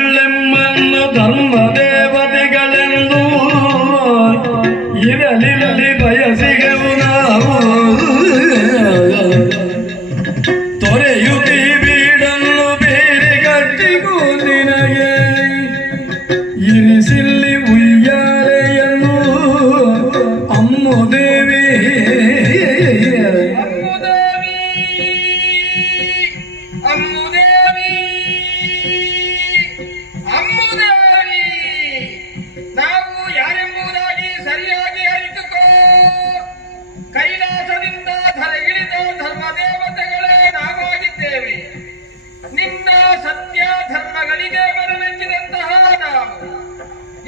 ಸುಳ್ಳೆಮ್ಮನ್ನು ಧರ್ಮ ದೇವತೆಗಳೆಂದು ಇರಲಿರಲಿ ಬಯಸಿಗೆವು ನಾವು. ತೊರೆಯುತ್ತಿ ಬೀಡನ್ನು ಬೇರೆ ಗಟ್ಟಿಗೂ ನಿನಗೆ ಇರಿಸಿಲ್ಲಿ ಉಯ್ಯಾಲೆಯನ್ನು ಅಮ್ಮು ದೇವಿ. ನಾವು ಯಾರೆಂಬುದಾಗಿ ಸರಿಯಾಗಿ ಅರಿತುಕೋ. ಕೈಲಾಸದಿಂದ ಧರೆಗಿಳಿದ ಧರ್ಮ ದೇವತೆಗಳೇ ನಾವಾಗಿದ್ದೇವೆ. ನಿನ್ನ ಸತ್ಯ ಧರ್ಮಗಳಿಗೆ ಮನವೆಂಚಿದಂತಹ ನಾವು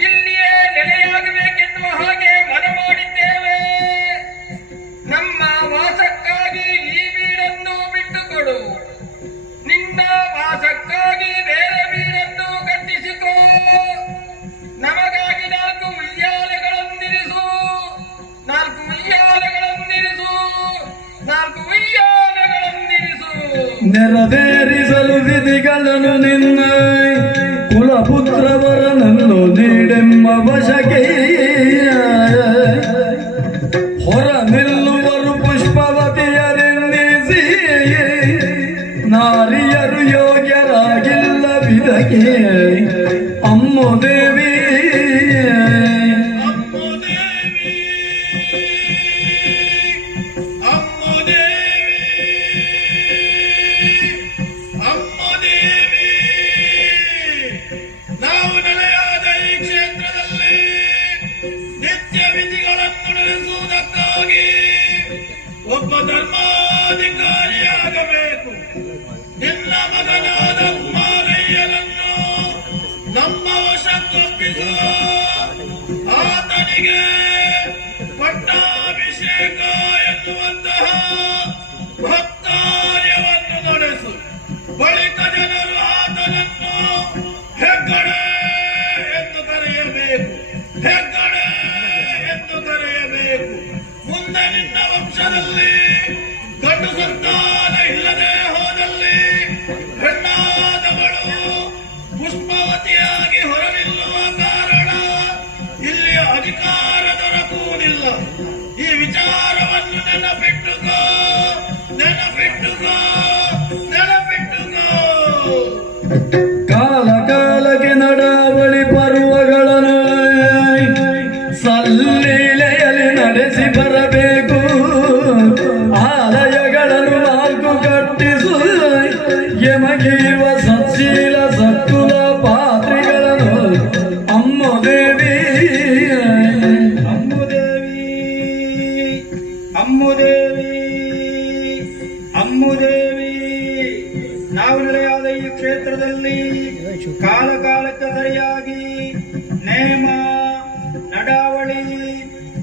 ಇಲ್ಲಿಯೇ ನೆಲೆಯಾಗಬೇಕೆನ್ನುವ ಹಾಗೆ ಮನ ಮಾಡಿದ್ದೇವೆ. ನಮ್ಮ ವಾಸಕ್ಕಾಗಿ ಈ ಬೀಡನ್ನು ಬಿಟ್ಟುಕೊಡು. ನಿನ್ನ ವಾಸಕ್ಕಾಗಿ ಬೇರೆ ಬೀಡನ್ನು ಕಟ್ಟಿಸಿಕೋ. ನಮಗಾಗಿ ನಾಲ್ಕು ಉಯ್ಯಾಲೆಗಳನ್ನಿರಿಸು. ನೆರವೇರಿಸಲು ವಿಧಿಗಳನ್ನು ನಿನ್ನ ಕುಲಪುತ್ರವರನನ್ನು ನೀಡೆಂಬ ವಶಕ್ಕೆ ಹೊರ ನಿಲ್ಲುವರು ಪುಷ್ಪವತಿಯರೆನ್ನಿಸಿ. ನಾರಿಯರು ಯೋಗ್ಯರಾಗಿಲ್ಲವಿದಕ್ಕೆ ಅಮ್ಮು ದೇವಿ. ನಾವು ನೆಲೆಯಾದ ಈ ಕ್ಷೇತ್ರದಲ್ಲಿ ನಿತ್ಯ ವಿಧಿಗಳನ್ನು ನಡೆಸುವುದಕ್ಕಾಗಿ ಒಬ್ಬ ಧರ್ಮಾಧಿಕಾರಿಯಾಗಬೇಕು. ನಿನ್ನ ಮಗನಾದ ಕುಮಾರಯ್ಯನನ್ನು ನಮ್ಮ ವಶಕ್ಕೊಪ್ಪಿಸುವ. ಆತನಿಗೆ ಪಟ್ಟಾಭಿಷೇಕ ಎನ್ನುವಂತಹ ಭಕ್ತಾರ್ಯವನ್ನು ನಡೆಸು. ಬಳಿಕ ಜನರು ಆತನನ್ನು ಹೆಗ್ಗಡೆ ಎಂದು ಕರೆಯಬೇಕು. ಹೆಗ್ಗಡೆ ಎಂದು ಕರೆಯಬೇಕು. ಮುಂದೆ ನಿನ್ನ ವಂಶದಲ್ಲಿ ಗಂಡು ಸಂತಾನ ಇಲ್ಲದೆ ಹೋದಲ್ಲಿ ಹೆಣ್ಣಾದವಳು ಪುಷ್ಪವತಿಯಾಗಿ ಹೊರನಿಲ್ಲುವ ಕಾರಣ ಇಲ್ಲಿ ಅಧಿಕಾರ ದೊರಕುವುದಿಲ್ಲ. ಈ ವಿಚಾರವನ್ನು ನೆನಪಿಟ್ಟುಕೋ, ನೆನಪಿಟ್ಟುಕೋ, ನೆನಪಿಟ್ಟುಕೋ. ಕಾಲ ಕಾಲಕ್ಕೆ ನಡಾವಳಿ ಪರ್ವಗಳನ್ನು ಸಲ್ಲೀಲೆಯಲ್ಲಿ ನಡೆಸಿ ಬರಬೇಕು. ಆಲಯಗಳನ್ನು ನಾಲ್ಕು ಕಟ್ಟಿಸು. ಯಮಗಿರುವ ಸತ್ಶೀಲ ಸತ್ಕುಲ ಪಾತ್ರಿಗಳನ್ನು ಅಮ್ಮು ದೇವಿ. ಅಮ್ಮು ದೇವಿ, ಅಮ್ಮು ದೇವಿ, ಅಮ್ಮು ದೇವಿ. ನಾವು ನೆಲೆಯಾದ ಈ ಕ್ಷೇತ್ರದಲ್ಲಿ ಕಾಲ ಕಾಲಕ್ಕೆ ಸರಿಯಾಗಿ ನೇಮ ನಡಾವಳಿ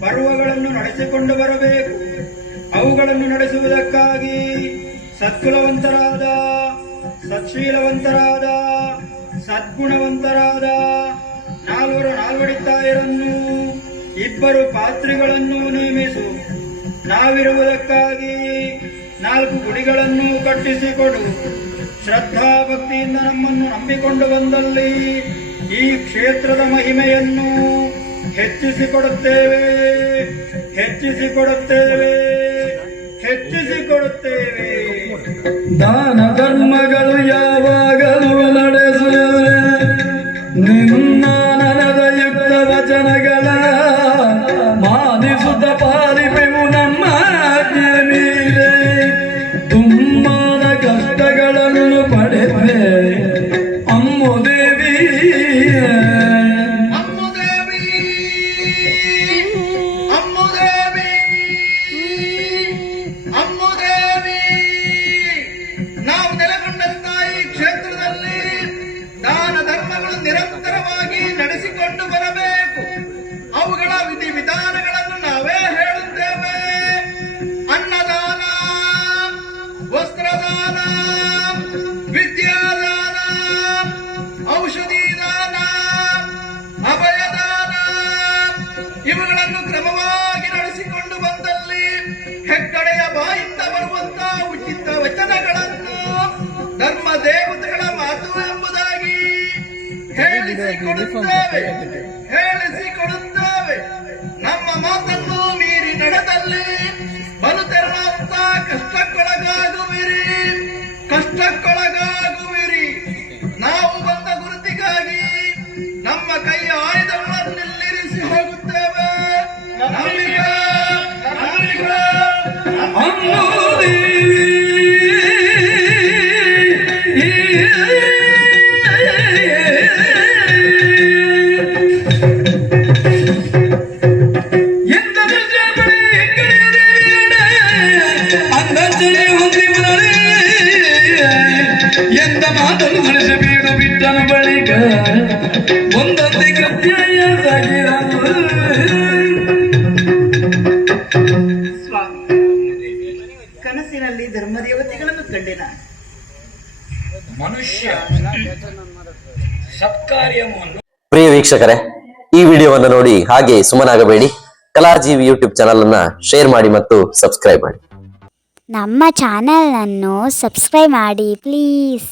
ಪರ್ವಗಳನ್ನು ನಡೆಸಿಕೊಂಡು ಬರಬೇಕು. ಅವುಗಳನ್ನು ನಡೆಸುವುದಕ್ಕಾಗಿ ಸತ್ಕುಲವಂತರಾದ, ಸತ್ಶೀಲವಂತರಾದ, ಸದ್ಗುಣವಂತರಾದ ನಾಲ್ವಡಿತಾಯರನ್ನು, ಇಬ್ಬರು ಪಾತ್ರಿಗಳನ್ನು ನೇಮಿಸು. ನಾವಿರುವುದಕ್ಕಾಗಿ 4 ಗುಡಿಗಳನ್ನು ಕಟ್ಟಿಸಿಕೊಡು. ಶ್ರದ್ಧಾ ಭಕ್ತಿಯಿಂದ ನಮ್ಮನ್ನು ನಂಬಿಕೊಂಡು ಬಂದಲ್ಲಿ ಈ ಕ್ಷೇತ್ರದ ಮಹಿಮೆಯನ್ನು ಹೆಚ್ಚಿಸಿಕೊಡುತ್ತೇವೆ, ಹೆಚ್ಚಿಸಿಕೊಡುತ್ತೇವೆ, ಹೆಚ್ಚಿಸಿಕೊಡುತ್ತೇವೆ. ದಾನ ಧರ್ಮಗಳು ಯಾವಾಗಲೂ ನಡೆಸು. ನಿನ್ನ ನನದ ಯುಕ್ತ ವಚನಗಳ ಮಾನಿಸುತ್ತ ಪಾಲಿಪೆವು ನಮ್ಮ ಆಜ್ಞೆ ಮೀರೆ. ತುಂಬಾದ ಕಷ್ಟಗಳನ್ನು ಪಡೆದೆ ಅಮ್ಮು ದೇವಿ. ಅಮ್ಮು ದೇವಿ, ಅಮ್ಮು ದೇವಿ, ಅಮ್ಮು ದೇವಿ. ನಾವು ನೆಲೆಗೊಂಡಂತಹ ಈ ಕ್ಷೇತ್ರದಲ್ಲಿ ದಾನ ಧರ್ಮಗಳು ನಿರಂತರವಾಗಿ ನಡೆಸಿಕೊಂಡು ಬರಬೇಕು. ಅವುಗಳ ವಿಧಿ ವಿಧಾನಗಳನ್ನು ನಾವೇ ಹೇಳುತ್ತೇವೆ. ಅನ್ನದಾನ, ವಸ್ತ್ರದಾನ, ವಿದ್ಯಾದಾನ, ಔಷಧಿ ದಾನ, ಅಭಯದಾನ ಇವುಗಳನ್ನು ಕ್ರಮವಾಗಿ ನಡೆಸಿಕೊಂಡು ಬಂದಲ್ಲಿ ಹೆಗ್ಗಡೆಯ ಬಾಯಿಂದ ಬರುವಂತಹ ಉಚಿತ ವಚನಗಳನ್ನು ಧರ್ಮ ದೇವತೆಗಳ ಮಾತು ಎಂಬುದಾಗಿ ಹೇಳಿಸಿಕೊಡುತ್ತೇವೆ. ನಮ್ಮ ಮಾತನ್ನು ಮೀರಿ ನಡೆದಲ್ಲಿ ಬಲು ತೆರಳಂತ ಕಷ್ಟಕ್ಕೊಳಗಾಗುವಿರಿ. ನಾವು ಬಂದ ಗುರುತಿಗಾಗಿ ನಮ್ಮ ಕೈಯ ಆಯುಧಗಳನ್ನು ನಿಲ್ಲಿರಿಸಿ ಹೋಗುತ್ತೇವೆ. ಎಂದ ಮಾತನ್ನು ತಿಳಿಸಬೇಡು ಬಿಟ್ಟನ ಬಳಿಕ ಒಂದೊಂದೇ ಕೃತ್ಯ ಸ್ವಾಮಿ, ಕನಸಿನಲ್ಲಿ ಧರ್ಮದೇವತೆಗಳನ್ನು ಕಂಡೆನ. ಮನುಷ್ಯ ಸತ್ಕಾರ್ಯವನ್ನು. ಪ್ರಿಯ ವೀಕ್ಷಕರೇ, ಈ ವಿಡಿಯೋವನ್ನು ನೋಡಿ ಹಾಗೆ ಸುಮ್ಮನಾಗಬೇಡಿ. ಕಲಾಜೀವಿ ಯೂಟ್ಯೂಬ್ ಚಾನಲ್ ಅನ್ನ ಶೇರ್ ಮಾಡಿ ಮತ್ತು ಸಬ್ಸ್ಕ್ರೈಬ್ ಮಾಡಿ. ನಮ್ಮ ಚಾನೆಲ್ ಅನ್ನು ಸಬ್ಸ್ಕ್ರೈಬ್ ಮಾಡಿ ಪ್ಲೀಸ್.